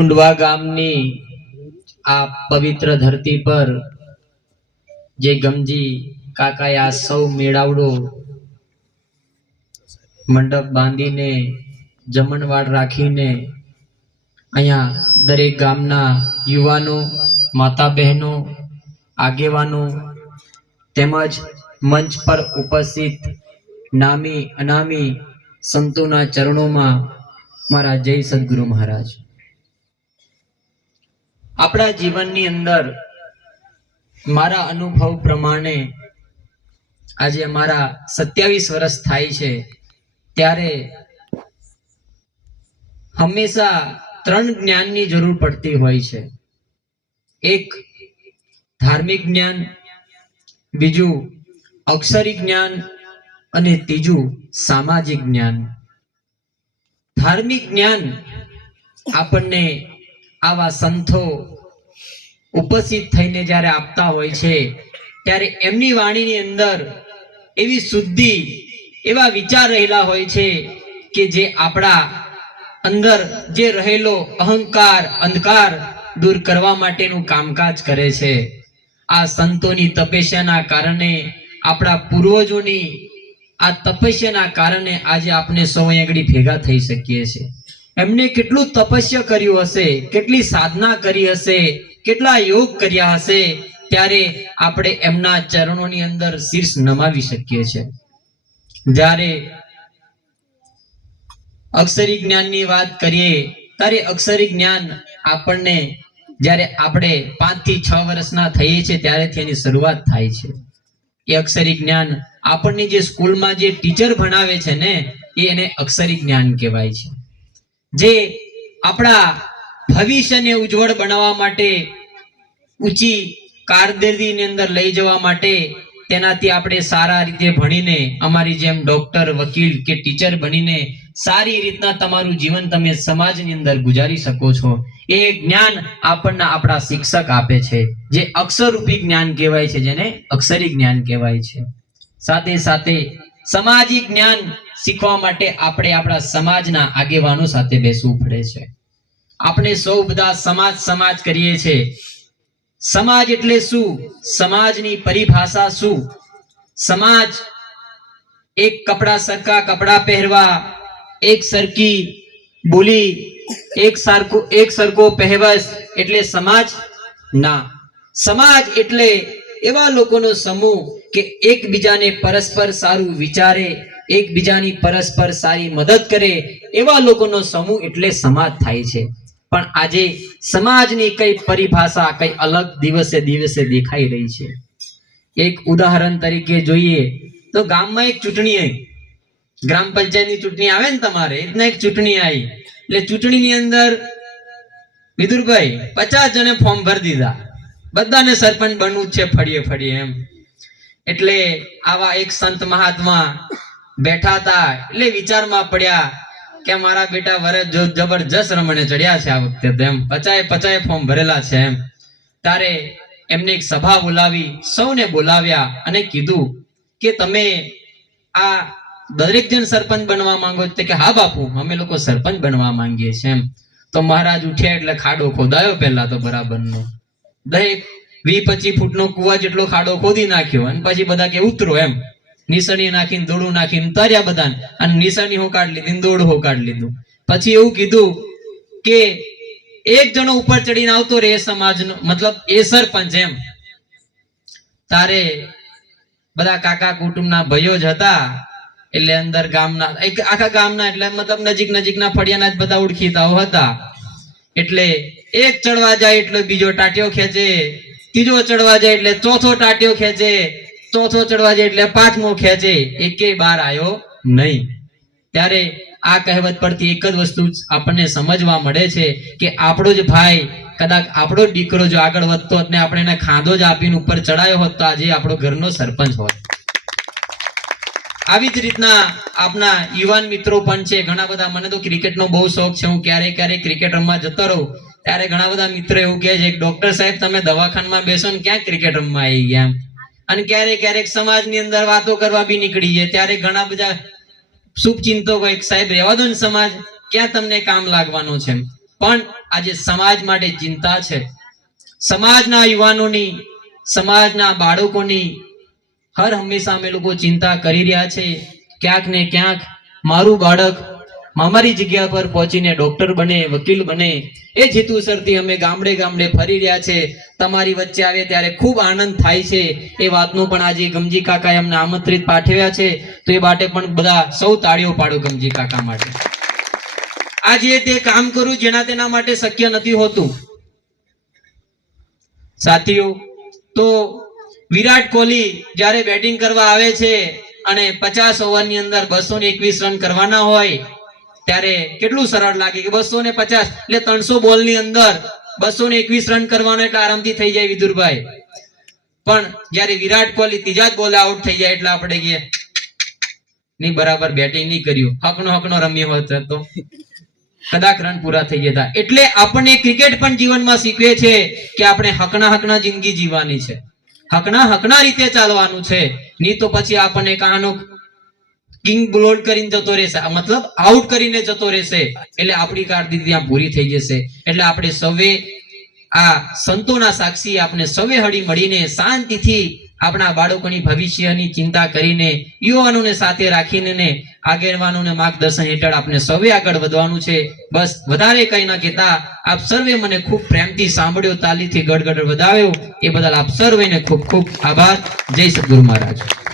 ઉંડવા ગામની આ પવિત્ર ધરતી પર જે ગમજી કાકાએ આ સૌ મેળાવડો મંડપ બાંધીને જમણવાર રાખીને અહીંયા દરેક ગામના યુવાનો, માતા બહેનો, આગેવાનો તેમજ મંચ પર ઉપસ્થિત નામી અનામી સંતોના ચરણોમાં મારા જય સદગુરુ મહારાજ। આપણા જીવનની અંદર મારા અનુભવ પ્રમાણે આજે અમારા 27 વર્ષ થાય છે, ત્યારે હંમેશા 3 જ્ઞાનની જરૂર પડતી હોય છે। એક ધાર્મિક જ્ઞાન, બીજું અક્ષરી જ્ઞાન અને ત્રીજું સામાજિક જ્ઞાન। ધાર્મિક જ્ઞાન આપણને આવા સંતો ઉપસ્થિત થઈને જ્યારે આપતા હોય છે ત્યારે એમની વાણીની અંદર એવી શુદ્ધિ, એવા વિચાર રહેલા હોય છે કે જે આપણા અંદર જે રહેલો અહંકાર, અંધકાર દૂર કરવા માટેનું કામકાજ કરે છે। આ સંતોની તપસ્યાના કારણે, આપણા પૂર્વજોની આ તપસ્યાના કારણે આજે આપણે સૌ આગળ ભેગા થઈ શકીએ છીએ। એમને કેટલું તપસ્યા કર્યું હશે, કેટલી સાધના કરી હશે, કેટલા યોગ કર્યા હશે, ત્યારે આપણે એમના ચરણોની અંદર શીર્ષ નમાવી શકીએ છીએ। જ્યારે અક્ષરી જ્ઞાનની વાત કરીએ ત્યારે અક્ષરી જ્ઞાન આપણને જ્યારે આપણે 5 થી 6 વર્ષના થઈએ છીએ ત્યારેથી એની શરૂઆત થાય છે। એ અક્ષરી જ્ઞાન આપણને જે સ્કૂલમાં જે ટીચર ભણાવે છે ને, એને અક્ષરી જ્ઞાન કહેવાય છે। જે આપણા ભવિષ્યને ઉજ્જવળ બનાવવા માટે, ઊંચી કારકિર્દીની અંદર લઈ જવા માટે, તેનાથી આપણે સારા રીતે ભણીને અમારી જેમ ડોક્ટર, વકીલ કે ટીચર બનીને સારી રીતના તમારું જીવન તમે સમાજની અંદર ગુજારી શકો છો। એ જ્ઞાન આપણને આપણા શિક્ષક આપે છે, જે અક્ષરરૂપી જ્ઞાન કહેવાય છે, જેને અક્ષરી જ્ઞાન કહેવાય છે। સાથે સાથે સામાજિક જ્ઞાન શીખવા માટે આપણે આપણા સમાજના આગેવાનો સાથે બેસવું પડે છે। આપણે સૌ બધા સમાજ કરીએ છીએ। સમાજ એટલે શું? સમાજની પરિભાષા શું? સમાજ એક સરખા કપડા પહેરવા, એક સરખી બોલી, એક સરખો પહેરવેશ એટલે સમાજ ના। સમાજ એટલે એવા લોકોનો સમૂહ કે એકબીજાને પરસ્પર સારું વિચારે, એકબીજાની પરસ્પર સારી મદદ કરે, એવા લોકોનો સમૂહ એટલે સમાજ થાય છે। પણ આજે સમાજની કઈ પરિભાષા કઈ અલગ દિવસે દિવસે દેખાઈ રહી છે। એક ઉદાહરણ તરીકે જોઈએ તો ગામમાં એક ચૂંટણી આવી, ગ્રામ પંચાયતની ચૂંટણી આવે ને તમારે, એક ચૂંટણી આવી, એટલે ચૂંટણીની અંદર વિદુરભાઈ 50 જણે ફોર્મ ભરી દીધા, બધાને સરપંચ બનવું છે ફળીએ ફળીએ એમ। એટલે આવા એક સંત મહાત્મા બેઠા હતા, એટલે વિચારમાં પડ્યા કે મારા બેટા વરસ જબરજસ્ત રમણે ચડ્યા છે આ વખતે, તેમ 50 ફોર્મ ભરેલા છે એમ। ત્યારે એમને એક સભા બોલાવી, સૌને બોલાવ્યા અને કીધું કે તમે આ દરેક જણ સરપંચ બનવા માંગો છો? કે હા બાપુ, અમે લોકો સરપંચ બનવા માંગીએ છીએ એમ। તો મહારાજ ઉઠ્યા એટલે ખાડો ખોદાયો, પહેલા તો બરાબરનો 10-25 ફૂટનો કુવા જેટલો ખાડો ખોદી નાખ્યો, અને પછી બધા કે ઉતરો એમ, નિસરણી નાખીને દોડું નાખીને તર્યા બધા, અને નિસરણી હોકાડ લીધી, દોડું હોકાડ લીધું। પછી એવું કીધું કે એક જણો ઉપર ચડીને આવતો રે, એ સમાજનો મતલબ એ સરપંચ એમ। તારે બધા કાકા કુટુંબના ભાઈઓ જ હતા, એટલે અંદર ગામના આખા ગામના એટલે મતલબ નજીકના ફળિયાના જ બધા ઓળખીતાઓ હતા। એટલે એક ચડવા જાય એટલે બીજો ટાટિયો ખેંચે, ત્રીજો ચડવા જાય એટલે ચોથો ટાટિયો ખેંચે, ચોથો ચડવા જાય એટલે 5મો ખેંચે, એકે બાર આવ્યો નહીં। ત્યારે આ કહેવત પરથી એક જ વસ્તુ આપણને સમજવા મળે છે કે આપણો જ ભાઈ, કદાચ આપણો દીકરો જો આગળ વધતો હોત ને આપણે એને ખાંધો જ આપીને ઉપર ચડાયો હોત તો આજે આપણો ઘરનો સરપંચ હોત। આવી જ રીતના આપના યુવાન મિત્રો પણ છે ઘણા બધા। મને તો ક્રિકેટનો બહુ શોખ છે, હું ક્યારેક ક્રિકેટ રમવા જતો રહું ત્યારે ઘણા બધા મિત્રો એવું કહે છે કે ડોક્ટર સાહેબ તમે દવાખાનામાં બેસો ને ક્યાં ક્રિકેટ રમવા આવી ગયા એમ। અને ક્યારેક સમાજની અંદર વાતો કરવા બી નીકળી જાય ત્યારે ઘણા બધા શુભચિંતકો એક સાહેબ રહેવા દો ને સમાજ, ક્યાં તમને કામ લાગવાનું છે। પણ આજે સમાજ માટે ચિંતા છે. સમાજના યુવાનોની, સમાજના બાળકોની હર હંમેશા અમે લોકો ચિંતા કરી રહ્યા છે. ક્યાંક ને ક્યાંક મારું બાળક અમારી જગ્યા પર પહોંચીને ડોક્ટર બને, વકીલ બને, એ હેતુસરથી અમે ગામડે ગામડે ફરી રહ્યા છે. તમારી વચ્ચે આવે ત્યારે ખૂબ આનંદ થાય છે. એ વાતનું પણ આજે ગમજી કાકાએ અમને આમંત્રિત પાઠવ્યા છે, તો એ માટે પણ બધા સૌ તાળીઓ પાડો ગમજી કાકા માટે. આજે તે કામ કરું જેના તેના માટે શક્ય નથી હોતું. સાથીઓ, તો વિરાટ કોહલી જ્યારે બેટિંગ કરવા આવે છે અને 50 ઓવરની અંદર 221 રન કરવાના હોય ત્યારે કેટલું સરળ લાગે કે 250 એટલે 300 બોલની અંદર 221 રન કરવાનો એટલે આરામથી થઈ જાય વિદુરભાઈ. પણ જ્યારે વિરાટ કોહલી ત્રીજા જ બોલે આઉટ થઈ જાય એટલે આપણે કહીએ નહીં, બરાબર બેટિંગ નહીં કર્યું, હકનો રમ્યો હોત તો કદાચ રન પૂરા થઈ જતા. એટલે આપણને ક્રિકેટ પણ જીવનમાં શીખવે છે કે આપણે હકના જિંદગી જીવવાની છે, હકના રીતે ચાલવાનું છે. નહીં તો પછી આપણને કહાનો કિંગ બોલ કરીને જતો રહેશે, મતલબ આઉટ કરીને જતો રહેશે, એટલે આપણી કારકિર્દી ત્યાં પૂરી થઈ જશે. એટલે આપણે સૌએ આ સંતોના સાક્ષી આપણે સૌએ હળી મળીને શાંતિથી આપણા બાળકોની ભવિષ્યની ચિંતા કરીને યુવાનોને સાથે રાખીને આગેવાનોને માર્ગદર્શન હેઠળ આપણે સૌએ આગળ વધવાનું છે. બસ વધારે કંઈ ન કહેતા આપ સર્વે મને ખૂબ પ્રેમથી સાંભળ્યો, તાલીથી ગડગડ વધાવ્યો, એ બદલ આપ સર્વેને ખૂબ ખૂબ આભાર. જય સદગુરુ મહારાજ.